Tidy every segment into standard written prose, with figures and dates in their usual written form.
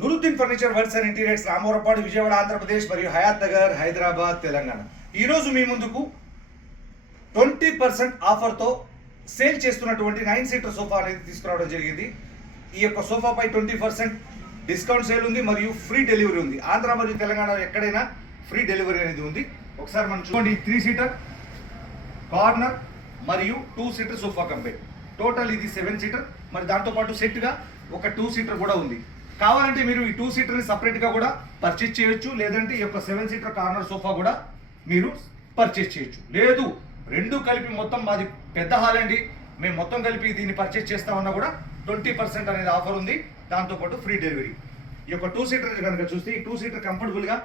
Nooruddin furniture works and interiors Ramavarapadu Vijayawada Andhra Pradesh మరియు హయాత్ నగర్ హైదరాబాద్ తెలంగాణ. ఈరోజు మీ ముందుకు 20% ఆఫర్తో సేల్ చేస్తున్నటువంటి 9 సీటర్ సోఫా అనేది తీసుకురావడం జరిగింది. ఈ యొక్క సోఫాపై 20% డిస్కౌంట్ సేల్ ఉంది మరియు ఫ్రీ డెలివరీ ఉంది. ఆంధ్ర మరియు తెలంగాణ ఎక్కడైనా ఫ్రీ డెలివరీ అనేది ఉంది. ఒకసారి మనం చూడండి, 3 సీటర్ కార్నర్ మరియు 2 సీటర్ సోఫా కంపెనీ. టోటల్ ఇది 7 సీటర్. మరి దాంతోపాటు సెట్గా ఒక 2 సీటర్ కూడా ఉంది. కావాలంటే మీరు ఈ 2 సీటర్ని సపరేట్గా కూడా పర్చేజ్ చేయొచ్చు, లేదంటే ఈ యొక్క 7 సీటర్ కార్నర్ సోఫా కూడా మీరు పర్చేజ్ చేయొచ్చు. లేదు రెండు కలిపి మొత్తం మాది పెద్ద హాల్ అండి, మేము మొత్తం కలిపి దీన్ని పర్చేజ్ చేస్తామన్నా కూడా 20% అనేది ఆఫర్ ఉంది. దాంతోపాటు ఫ్రీ డెలివరీ. ఈ యొక్క 2 సీటర్ కనుక చూస్తే ఈ 2 సీటర్ కంఫర్టబుల్గా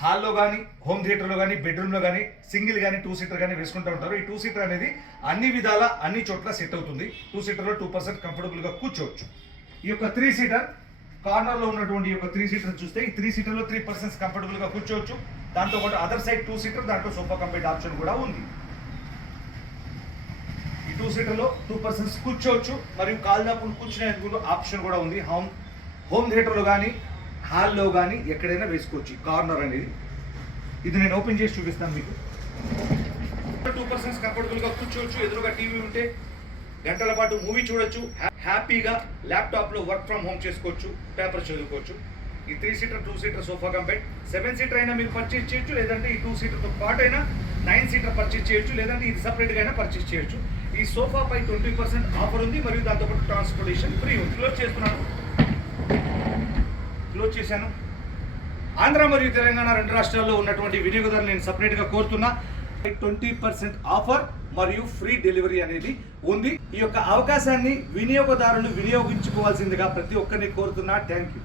హాల్లో కానీ, హోమ్ థియేటర్లో కానీ, బెడ్రూమ్లో కానీ, సింగిల్ కానీ 2 సీటర్ కానీ వేసుకుంటూ ఉంటారు. ఈ 2 సీటర్ అనేది అన్ని విధాల అన్ని చోట్ల సెట్ అవుతుంది. 2 సీటర్లో 2% కంఫర్టబుల్గా కూర్చోవచ్చు. ఈ యొక్క 3 సీటర్ కార్నర్లో ఉన్నటువంటి ఈ యొక్క 3 సీటర్ చూస్తే ఈ 3 సీటర్లో 3% కంఫర్టబుల్గా కూర్చోవచ్చు. దాంతోపాటు అదర్ సైడ్ 2 సీటర్, దాంట్లో సోఫా కంపెనీ ఆప్షన్ కూడా ఉంది. ఈ 2 సీటర్లో 2% కూర్చోవచ్చు మరియు కాల్దాపులు కూర్చునేందుకు ఆప్షన్ కూడా ఉంది. హోమ్ థియేటర్లో కానీ, హాల్లో కానీ ఎక్కడైనా వేసుకోవచ్చు. కార్నర్ అనేది ఇది నేను ఓపెన్ చేసి చూపిస్తాను మీకు. 2% కంఫర్టబుల్గా కూర్చోవచ్చు. ఎదురుగా టీవీ ఉంటే గంటల పాటు మూవీ చూడొచ్చు. హ్యాపీగా ల్యాప్టాప్లో వర్క్ ఫ్రమ్ హోమ్ చేసుకోవచ్చు, పేపర్ చదువుకోవచ్చు. ఈ 3 seater 2 seater sofa company 7 seater అయినా మీరు పర్చేజ్ చేయొచ్చు, లేదంటే ఈ 2 సీటర్తో పాటు అయినా 9 సీటర్ పర్చేజ్ చేయొచ్చు, లేదంటే ఇది సపరేట్గా అయినా పర్చేజ్ చేయొచ్చు. ఈ సోఫాపై 20% ఆఫర్ ఉంది మరియు దాంతోపాటు ట్రాన్స్పోర్టేషన్ ఫ్రీ ఉంది. క్లోజ్ చేశాను. ఆంధ్ర మరియు తెలంగాణ 2 రాష్ట్రాల్లో ఉన్నటువంటి వినియోగదారులు నేను సపరేట్గా కోరుతున్నా. 20% ఆఫర్ మరియు ఫ్రీ డెలివరీ అనేది ఉంది. ఈ యొక్క అవకాశాన్ని వినియోగదారులు వినియోగించుకోవాల్సిందిగా ప్రతి ఒక్కరిని కోరుతున్నా. Thank you.